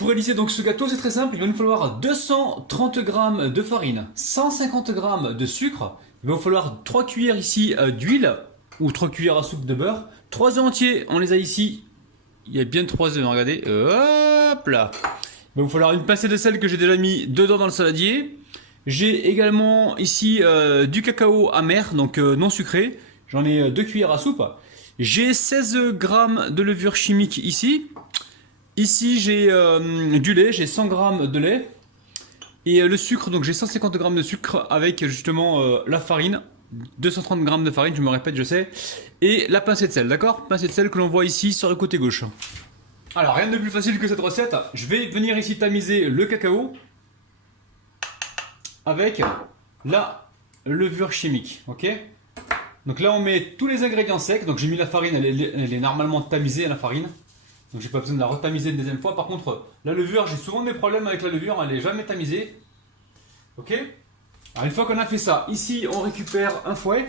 Pour réaliser donc ce gâteau, c'est très simple. Il va nous falloir 230 g de farine, 150 g de sucre. Il va nous falloir 3 cuillères ici d'huile ou 3 cuillères à soupe de beurre. 3 œufs entiers, on les a ici. Il y a bien 3 œufs, regardez. Hop là. Il va vous falloir une pincée de sel que j'ai déjà mis dedans dans le saladier. J'ai également ici du cacao amer, donc non sucré. J'en ai 2 cuillères à soupe. J'ai 16 g de levure chimique ici. Ici j'ai du lait, j'ai 100 g de lait. Et le sucre, donc j'ai 150 g de sucre avec justement la farine. 230 g de farine, je me répète, je sais. Et la pincée de sel, d'accord? Pincée de sel que l'on voit ici sur le côté gauche. Alors rien de plus facile que cette recette. Je vais venir ici tamiser le cacao avec la levure chimique, ok? Donc là on met tous les ingrédients secs. Donc j'ai mis la farine, elle est normalement tamisée la farine. Donc j'ai pas besoin de la retamiser une deuxième fois. Par contre la levure, j'ai souvent des problèmes avec la levure, elle est jamais tamisée. Ok? Alors une fois qu'on a fait ça, ici on récupère un fouet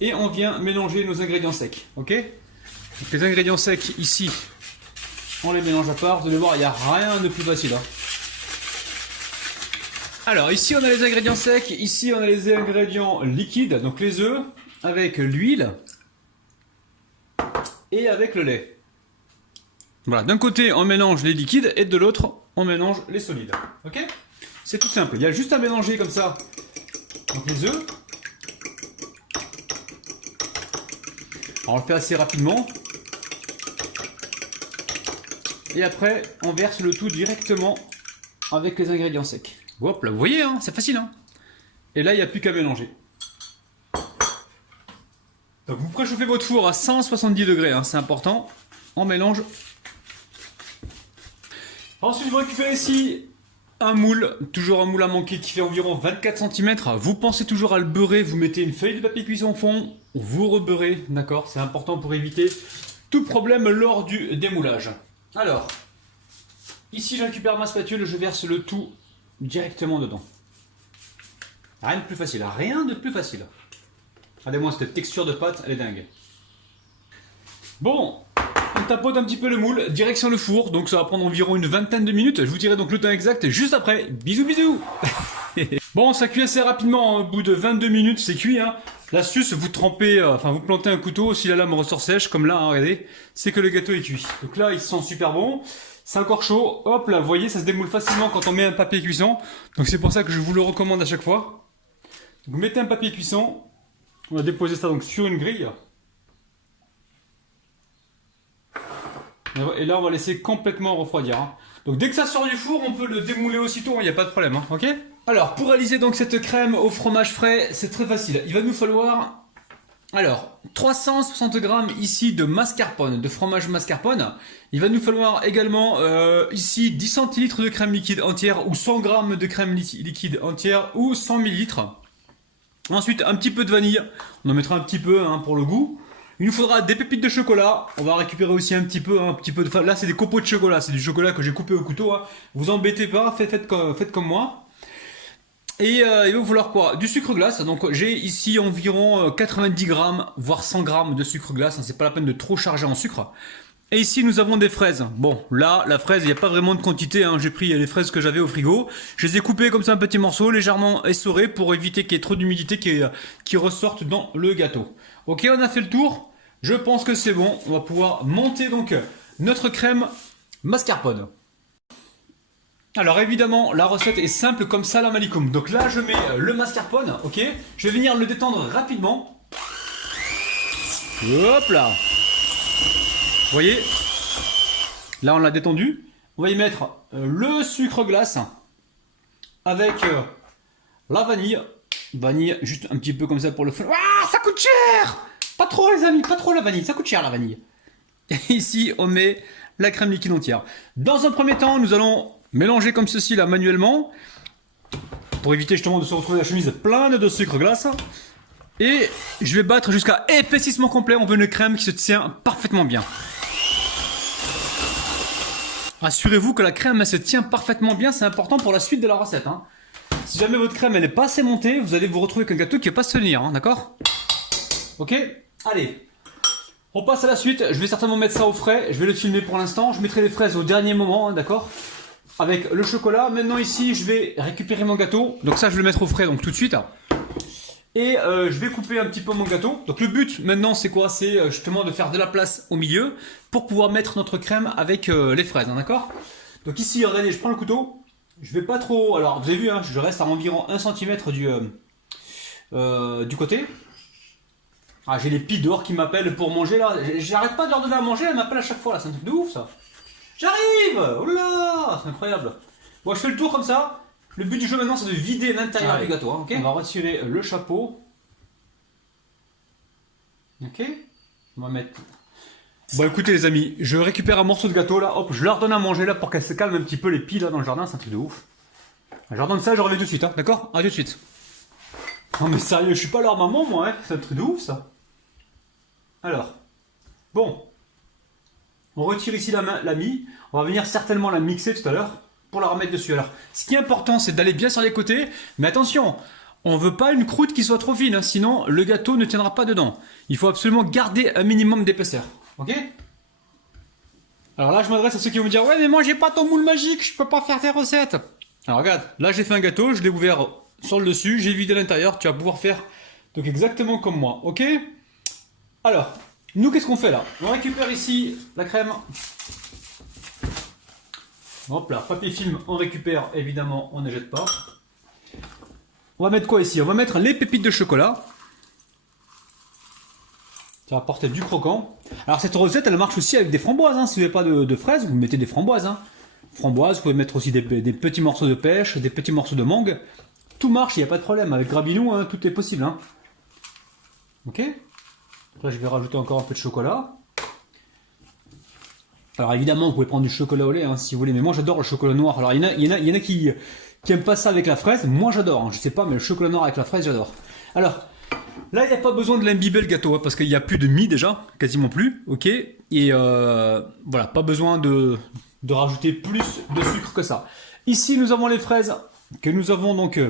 et on vient mélanger nos ingrédients secs. Ok? Donc les ingrédients secs ici, on les mélange à part. Vous allez voir, il n'y a rien de plus facile. Alors ici on a les ingrédients secs, ici on a les ingrédients liquides, donc les œufs avec l'huile et avec le lait. Voilà, d'un côté on mélange les liquides et de l'autre on mélange les solides. Ok? C'est tout simple, il y a juste à mélanger comme ça. Donc les œufs. Alors on le fait assez rapidement. Et après on verse le tout directement avec les ingrédients secs. Hop là, vous voyez, hein, c'est facile. Hein. Et là il n'y a plus qu'à mélanger. Donc vous préchauffez votre four à 170 degrés, hein, c'est important. On mélange. Ensuite vous récupérez ici un moule, toujours un moule à manquer qui fait environ 24 cm. Vous pensez toujours à le beurrer, vous mettez une feuille de papier cuisson au fond, vous rebeurrez, d'accord? C'est important pour éviter tout problème lors du démoulage. Alors, ici je récupère ma spatule, je verse le tout directement dedans. Rien de plus facile, rien de plus facile. Regardez-moi cette texture de pâte, elle est dingue. Bon, on tapote un petit peu le moule, direction le four, donc ça va prendre environ une vingtaine de minutes. Je vous dirai donc le temps exact juste après. Bisous bisous. Bon, ça cuit assez rapidement, au bout de 22 minutes, c'est cuit. Hein. L'astuce, vous trempez, vous plantez un couteau, si la lame ressort sèche, comme là, hein, regardez, c'est que le gâteau est cuit. Donc là, il sent super bon. C'est encore chaud, hop là, vous voyez, ça se démoule facilement quand on met un papier cuisson. Donc c'est pour ça que je vous le recommande à chaque fois. Donc, vous mettez un papier cuisson, on va déposer ça donc sur une grille. Et là on va laisser complètement refroidir. Hein. Donc dès que ça sort du four, on peut le démouler aussitôt, il n'y a pas de problème, hein, ok? Alors pour réaliser donc cette crème au fromage frais, c'est très facile. Il va nous falloir 360 g ici de mascarpone, de fromage mascarpone. Il va nous falloir également ici 10 centilitres de crème liquide entière ou 100 g de crème liquide entière ou 100 ml. Ensuite un petit peu de vanille, on en mettra un petit peu hein, pour le goût. Il nous faudra des pépites de chocolat. On va récupérer aussi un petit peu de... Là, c'est des copeaux de chocolat. C'est du chocolat que j'ai coupé au couteau. Hein. Vous embêtez pas, faites comme moi. Et il va vous falloir quoi? Du sucre glace. Donc j'ai ici environ 90 g, voire 100 g de sucre glace. Hein. C'est pas la peine de trop charger en sucre. Et ici, nous avons des fraises. Bon, là, la fraise, il n'y a pas vraiment de quantité. Hein. J'ai pris les fraises que j'avais au frigo. Je les ai coupées comme ça en petits morceaux, légèrement essorés pour éviter qu'il y ait trop d'humidité qui ressorte dans le gâteau. Ok, on a fait le tour. Je pense que c'est bon. On va pouvoir monter donc notre crème mascarpone. Alors évidemment, la recette est simple comme salam alaikum. Donc là, je mets le mascarpone, ok? Je vais venir le détendre rapidement. Hop là! Vous voyez? Là, on l'a détendu. On va y mettre le sucre glace avec la vanille. Vanille, juste un petit peu comme ça pour le fun. Ah, ça coûte cher! Pas trop les amis, pas trop la vanille, ça coûte cher la vanille. Et ici, on met la crème liquide entière. Dans un premier temps, nous allons mélanger comme ceci là manuellement pour éviter justement de se retrouver la chemise pleine de sucre glace. Et je vais battre jusqu'à épaississement complet. On veut une crème qui se tient parfaitement bien. Assurez-vous que la crème elle se tient parfaitement bien, c'est important pour la suite de la recette. Hein. Si jamais votre crème elle n'est pas assez montée, vous allez vous retrouver avec un gâteau qui ne va pas se tenir, hein, d'accord? Ok? Allez, on passe à la suite. Je vais certainement mettre ça au frais. Je vais le filmer pour l'instant. Je mettrai les fraises au dernier moment, hein, d'accord? avec le chocolat. Maintenant ici, je vais récupérer mon gâteau. Donc ça, je vais le mettre au frais donc tout de suite. Et je vais couper un petit peu mon gâteau. Donc le but maintenant, c'est quoi? C'est justement de faire de la place au milieu pour pouvoir mettre notre crème avec les fraises, hein, d'accord? Donc ici, regardez, je prends le couteau. Je vais pas trop... Alors, vous avez vu, hein, je reste à environ 1 cm du côté. Ah, j'ai les pies dehors qui m'appellent pour manger là. J'arrête pas de leur donner à manger, elles m'appellent à chaque fois là. C'est un truc de ouf ça. J'arrive! Oh là! C'est incroyable. Bon, je fais le tour comme ça. Le but du jeu maintenant, c'est de vider l'intérieur du gâteau. Hein, ok? On va retirer le chapeau. Ok? On va mettre... Bon, écoutez les amis, je récupère un morceau de gâteau là. Hop, je leur donne à manger là pour qu'elles se calment un petit peu les pies là dans le jardin. C'est un truc de ouf. Je leur donne ça, je reviens tout de suite. Hein, d'accord? À tout de suite. Non mais sérieux, je suis pas leur maman moi. Hein. C'est un truc de ouf ça. Alors. Bon. On retire ici la mie. On va venir certainement la mixer tout à l'heure pour la remettre dessus. Alors, ce qui est important, c'est d'aller bien sur les côtés. Mais attention, on veut pas une croûte qui soit trop fine, hein, sinon le gâteau ne tiendra pas dedans. Il faut absolument garder un minimum d'épaisseur. Ok? Alors là, je m'adresse à ceux qui vont me dire, ouais, mais moi j'ai pas ton moule magique, je peux pas faire tes recettes. Alors regarde, là j'ai fait un gâteau, je l'ai ouvert sur le dessus, j'ai vidé l'intérieur, tu vas pouvoir faire donc exactement comme moi. Ok? Alors, nous qu'est-ce qu'on fait là? On récupère ici la crème. Hop là, papier film, on récupère, évidemment, on ne jette pas. On va mettre quoi ici? On va mettre les pépites de chocolat. Ça va apporter du croquant. Alors cette recette, elle marche aussi avec des framboises. Hein. Si vous n'avez pas de fraises, vous mettez des framboises. Hein. Framboises, vous pouvez mettre aussi des petits morceaux de pêche, des petits morceaux de mangue. Tout marche, il n'y a pas de problème. Avec Grabinou, hein, tout est possible. Hein. Ok? Là, je vais rajouter encore un peu de chocolat. Alors évidemment, vous pouvez prendre du chocolat au lait hein, si vous voulez, mais moi j'adore le chocolat noir. Alors il y en a qui aiment pas ça avec la fraise, moi j'adore, hein. Je sais pas, mais le chocolat noir avec la fraise, j'adore. Alors, là il n'y a pas besoin de l'imbiber le gâteau, hein, parce qu'il n'y a plus de mie déjà, quasiment plus, ok. Et voilà, pas besoin de rajouter plus de sucre que ça. Ici nous avons les fraises que nous avons donc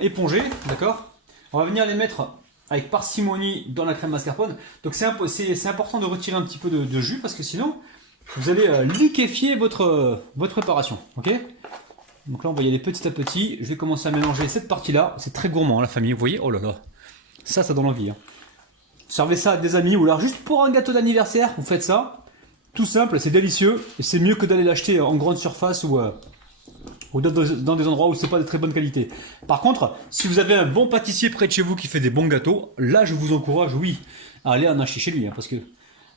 épongées, d'accord. On va venir les mettre avec parcimonie dans la crème mascarpone. Donc c'est important de retirer un petit peu de jus parce que sinon vous allez liquéfier votre préparation. Ok? Donc là on va y aller petit à petit. Je vais commencer à mélanger cette partie là. C'est très gourmand hein, la famille, vous voyez? Oh là là. Ça donne envie. Hein. Servez ça à des amis ou alors juste pour un gâteau d'anniversaire, vous faites ça. Tout simple, c'est délicieux. Et c'est mieux que d'aller l'acheter en grande surface ou dans des endroits où c'est pas de très bonne qualité. Par contre, si vous avez un bon pâtissier près de chez vous qui fait des bons gâteaux, là je vous encourage, oui, à aller en acheter chez lui. Hein, parce que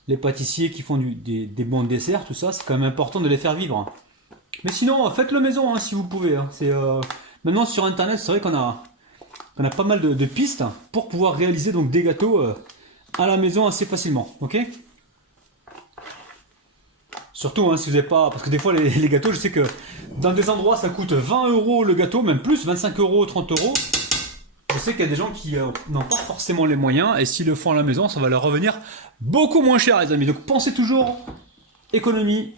les pâtissiers qui font des bons desserts, tout ça, c'est quand même important de les faire vivre. Hein. Mais sinon, faites-le maison hein, si vous pouvez. Hein. Maintenant sur internet, c'est vrai qu'on a pas mal de pistes pour pouvoir réaliser donc, des gâteaux à la maison assez facilement. Ok? Surtout hein, si vous n'avez pas... Parce que des fois les gâteaux, je sais que dans des endroits ça coûte 20 € le gâteau, même plus, 25 €, 30 €. Je sais qu'il y a des gens qui n'ont pas forcément les moyens et s'ils le font à la maison, ça va leur revenir beaucoup moins cher les amis. Donc pensez toujours économie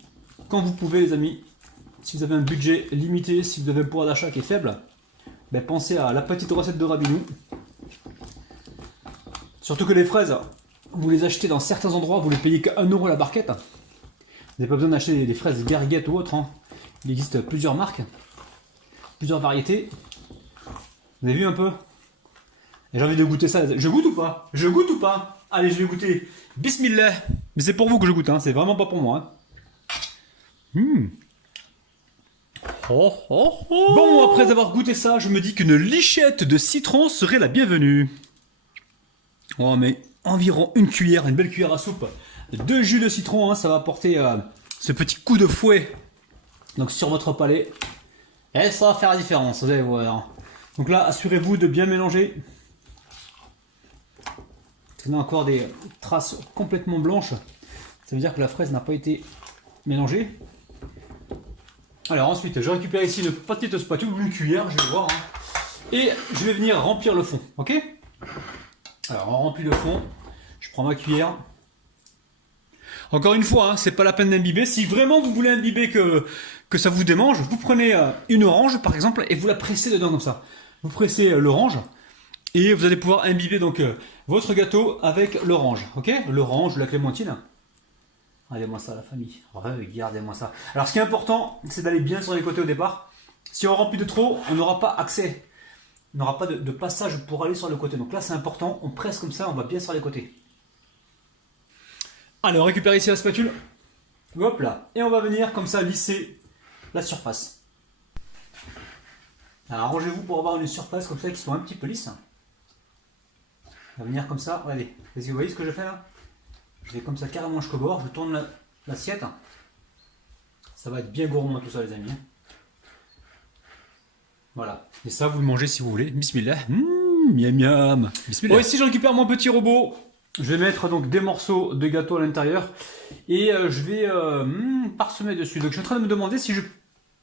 quand vous pouvez les amis. Si vous avez un budget limité, si vous avez un pouvoir d'achat qui est faible, ben pensez à la petite recette de Rabinou. Surtout que les fraises, vous les achetez dans certains endroits, vous les payez qu'à 1 € la barquette. Vous n'avez pas besoin d'acheter des fraises Gariguette ou autres. Hein. Il existe plusieurs marques, plusieurs variétés. Vous avez vu un peu? Et j'ai envie de goûter ça. Je goûte ou pas? Je goûte ou pas? Allez, je vais goûter. Bismillah. Mais c'est pour vous que je goûte, hein. C'est vraiment pas pour moi. Hein. Oh, oh, oh. Bon, après avoir goûté ça, je me dis qu'une lichette de citron serait la bienvenue. Oh, mais environ une cuillère, une belle cuillère à soupe de jus de citron, hein, ça va apporter ce petit coup de fouet donc sur votre palais et ça va faire la différence, vous allez voir. Donc là, assurez-vous de bien mélanger. On a encore des traces complètement blanches, ça veut dire que la fraise n'a pas été mélangée. Alors ensuite, je récupère ici une petite spatule, une cuillère, je vais voir, hein, et je vais venir remplir le fond, ok? Alors on remplit le fond, je prends ma cuillère. Encore une fois, hein, c'est pas la peine d'imbiber. Si vraiment vous voulez imbiber que ça vous démange, vous prenez une orange par exemple et vous la pressez dedans comme ça. Vous pressez l'orange et vous allez pouvoir imbiber donc votre gâteau avec l'orange, ok? L'orange, la clémentine. Regardez-moi ça, la famille. Regardez-moi ça. Alors, ce qui est important, c'est d'aller bien sur les côtés au départ. Si on remplit de trop, on n'aura pas accès. On n'aura pas de passage pour aller sur le côté. Donc là, c'est important. On presse comme ça, on va bien sur les côtés. Allez, on récupère ici la spatule. Hop là. Et on va venir comme ça lisser la surface. Alors, arrangez-vous pour avoir une surface comme ça qui soit un petit peu lisse. On va venir comme ça. Regardez. Vous voyez ce que je fais là? Je vais comme ça carrément jusqu'au bord. Je tourne l'assiette. Ça va être bien gourmand tout ça, les amis. Voilà. Et ça, vous le mangez si vous voulez. Bismillah. Miam miam. Bismillah. Bon, ici, je récupère mon petit robot. Je vais mettre donc des morceaux de gâteau à l'intérieur. Et je vais parsemer dessus. Donc, je suis en train de me demander si je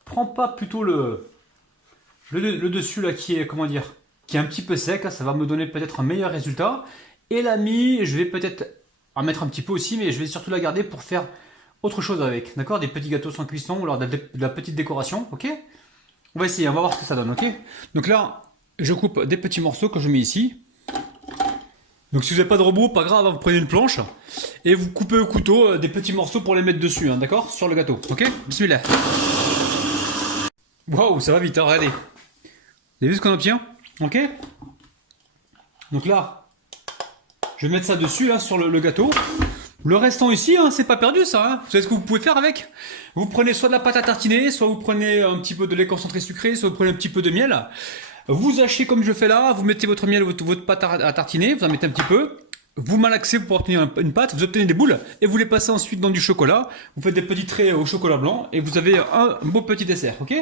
prends pas plutôt le dessus là qui est, comment dire, qui est un petit peu sec. Ça va me donner peut-être un meilleur résultat. Et la mie, je vais peut-être en mettre un petit peu aussi, mais je vais surtout la garder pour faire autre chose avec. D'accord? Des petits gâteaux sans cuisson ou alors de la petite décoration. Ok? On va essayer, on va voir ce que ça donne, ok? Donc là, je coupe des petits morceaux que je mets ici. Donc si vous n'avez pas de robot, pas grave, vous prenez une planche et vous coupez au couteau des petits morceaux pour les mettre dessus, hein, d'accord? Sur le gâteau, ok? Bismillah. Waouh, ça va vite, hein, regardez. Vous avez vu ce qu'on obtient? Ok? Donc là, je vais mettre ça dessus, là, sur le gâteau. Le restant ici, hein, c'est pas perdu ça. Hein. Vous savez ce que vous pouvez faire avec? Vous prenez soit de la pâte à tartiner, soit vous prenez un petit peu de lait concentré sucré, soit vous prenez un petit peu de miel. Vous hachez comme je fais là, vous mettez votre miel, votre pâte à tartiner, vous en mettez un petit peu. Vous malaxez pour obtenir une pâte, vous obtenez des boules et vous les passez ensuite dans du chocolat. Vous faites des petits traits au chocolat blanc et vous avez un beau petit dessert, ok?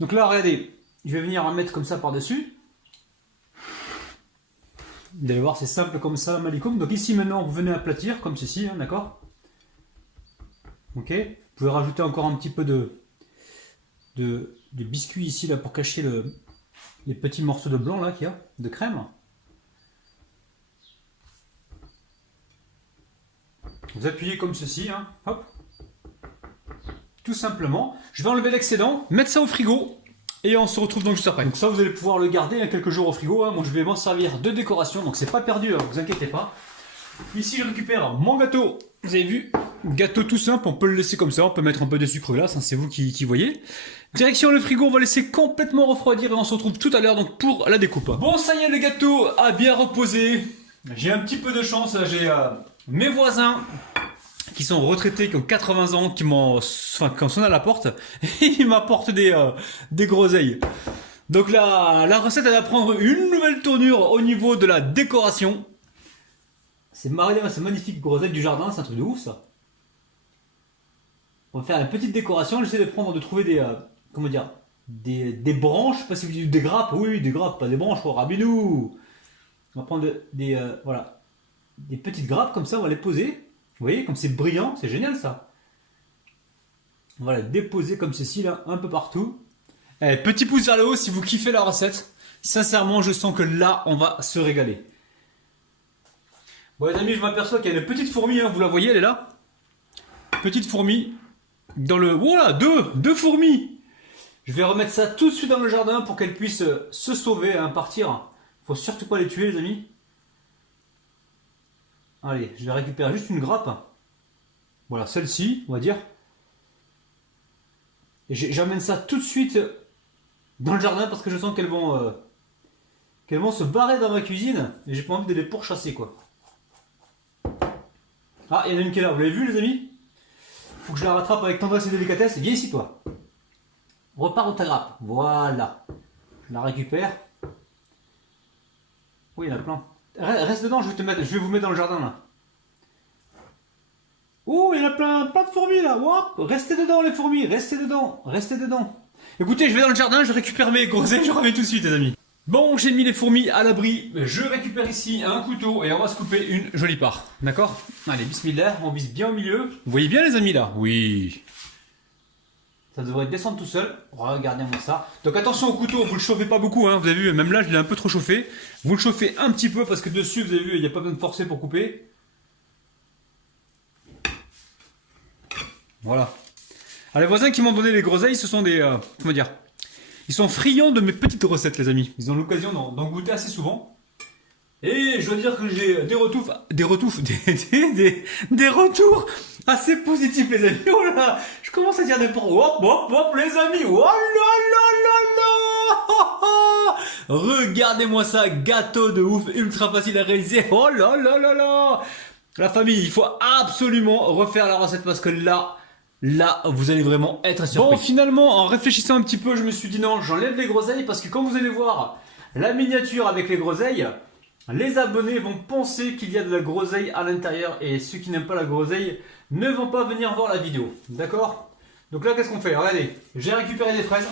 Donc là, regardez, je vais venir en mettre comme ça par-dessus. Vous allez voir, c'est simple comme ça, Malikoum. Donc ici maintenant, vous venez aplatir comme ceci, hein, d'accord? Ok. Vous pouvez rajouter encore un petit peu de biscuit ici là pour cacher les petits morceaux de blanc là qu'il y a, de crème. Vous appuyez comme ceci, hein, hop. Tout simplement. Je vais enlever l'excédent, mettre ça au frigo. Et on se retrouve donc juste après. Donc ça, vous allez pouvoir le garder quelques jours au frigo. Hein. Moi, je vais m'en servir de décoration, donc c'est pas perdu, hein, vous inquiétez pas. Ici, je récupère mon gâteau. Vous avez vu, gâteau tout simple, on peut le laisser comme ça, on peut mettre un peu de sucre glace, hein, c'est vous qui voyez. Direction le frigo, on va laisser complètement refroidir et on se retrouve tout à l'heure donc pour la découpe. Bon, ça y est, le gâteau a bien reposé. J'ai un petit peu de chance, j'ai mes voisins qui sont retraités, qui ont 80 ans, qui sont à la porte, et ils m'apportent des groseilles. Donc la recette, elle va prendre une nouvelle tournure au niveau de la décoration. C'est magnifique groseille du jardin, c'est un truc de ouf ça. On va faire une petite décoration, j'essaie de trouver des branches, je sais pas si vous dites des grappes, oui, des grappes, pas des branches, oh, rabinou. On va prendre voilà, des petites grappes comme ça, on va les poser. Vous voyez, comme c'est brillant, c'est génial ça. On va la déposer comme ceci là, un peu partout. Eh, petit pouce vers le haut si vous kiffez la recette. Sincèrement, je sens que là, on va se régaler. Bon les amis, je m'aperçois qu'il y a une petite fourmi, hein, vous la voyez, elle est là. Petite fourmi. Dans le... Voilà, deux fourmis. Je vais remettre ça tout de suite dans le jardin pour qu'elles puissent se sauver, hein, partir. Faut surtout pas les tuer les amis. Allez, je vais récupérer juste une grappe. Voilà, celle-ci, on va dire. Et j'emmène ça tout de suite dans le jardin parce que je sens qu'elles vont se barrer dans ma cuisine. Et j'ai pas envie de les pourchasser, quoi. Ah, il y en a une qui est là, vous l'avez vu les amis? Faut que je la rattrape avec tendresse et délicatesse. Viens ici, toi. Repars dans ta grappe. Voilà. Je la récupère. Oui, il y en a plein. Reste dedans, je vais vous mettre dans le jardin là. Oh, il y en a plein de fourmis là. Hop, restez dedans les fourmis, restez dedans. Écoutez, je vais dans le jardin, je récupère mes groseilles, je reviens tout de suite les amis. Bon, j'ai mis les fourmis à l'abri, je récupère ici un couteau et on va se couper une jolie part. D'accord? Allez, bismillah, on vise bien au milieu. Vous voyez bien les amis là? Oui. Ça devrait descendre tout seul. Regardez-moi ça. Donc attention au couteau, vous le chauffez pas beaucoup, hein. Vous avez vu, même là je l'ai un peu trop chauffé. Vous le chauffez un petit peu parce que dessus, vous avez vu, il n'y a pas besoin de forcer pour couper. Voilà. Alors les voisins qui m'ont donné les groseilles, ce sont des... comment dire? Ils sont friands de mes petites recettes les amis. Ils ont l'occasion d'en goûter assez souvent. Et je dois dire que j'ai des retours assez positifs, les amis. Oh là, je commence à dire n'importe quoi. Hop, hop, hop, les amis. Oh là là là là. Regardez-moi ça, gâteau de ouf, ultra facile à réaliser. Oh là là là là. La famille, il faut absolument refaire la recette parce que là, vous allez vraiment être surpris. Bon, finalement, en réfléchissant un petit peu, je me suis dit non, j'enlève les groseilles parce que quand vous allez voir la miniature avec les groseilles, les abonnés vont penser qu'il y a de la groseille à l'intérieur et ceux qui n'aiment pas la groseille ne vont pas venir voir la vidéo. D'accord? Donc là, qu'est-ce qu'on fait? Regardez, j'ai récupéré des fraises.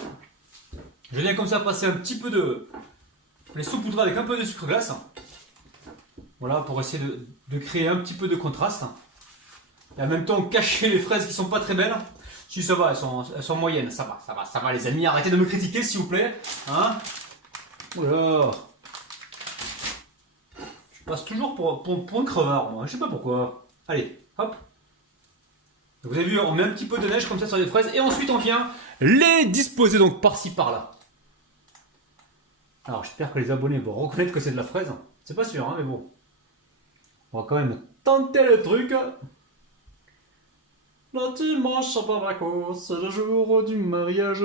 Je viens comme ça passer un petit peu de... les saupoudrer avec un peu de sucre glace. Voilà, pour essayer de créer un petit peu de contraste. Et en même temps, cacher les fraises qui sont pas très belles. Si ça va, elles sont moyennes. Ça va les amis. Arrêtez de me critiquer s'il vous plaît. Hein? Oula. Je passe toujours pour un crevard, moi. Je sais pas pourquoi. Allez, hop. Vous avez vu, on met un petit peu de neige comme ça sur les fraises. Et ensuite, on vient les disposer donc par-ci, par-là. Alors, j'espère que les abonnés vont reconnaître que c'est de la fraise. C'est pas sûr, hein, mais bon. On va quand même tenter le truc. Le dimanche à Bamako, c'est le jour du mariage.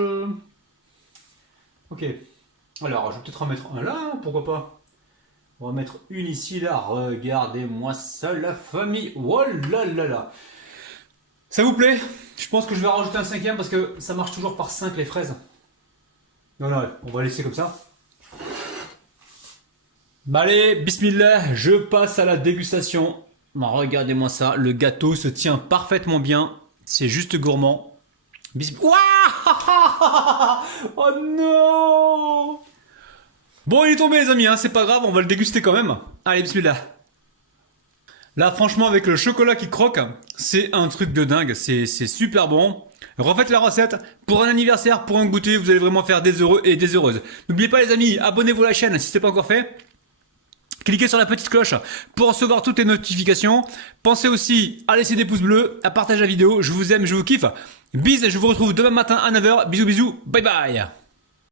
Ok. Alors, je vais peut-être en mettre un là, pourquoi pas. On va mettre une ici, là. Regardez-moi ça, la famille. Oh là là là. Ça vous plaît? Je pense que je vais rajouter un cinquième parce que ça marche toujours par 5 les fraises. Non, non, on va laisser comme ça. Bah allez, bismillah, je passe à la dégustation. Bon, regardez-moi ça, le gâteau se tient parfaitement bien. C'est juste gourmand. Oh non! Bon, il est tombé les amis, hein, c'est pas grave, on va le déguster quand même. Allez, bismillah. Là, franchement, avec le chocolat qui croque, c'est un truc de dingue, c'est super bon. Refaites la recette pour un anniversaire, pour un goûter, vous allez vraiment faire des heureux et des heureuses. N'oubliez pas les amis, abonnez-vous à la chaîne si ce n'est pas encore fait. Cliquez sur la petite cloche pour recevoir toutes les notifications. Pensez aussi à laisser des pouces bleus, à partager la vidéo. Je vous aime, je vous kiffe. Bis, je vous retrouve demain matin à 9h. Bisous, bisous, bye bye.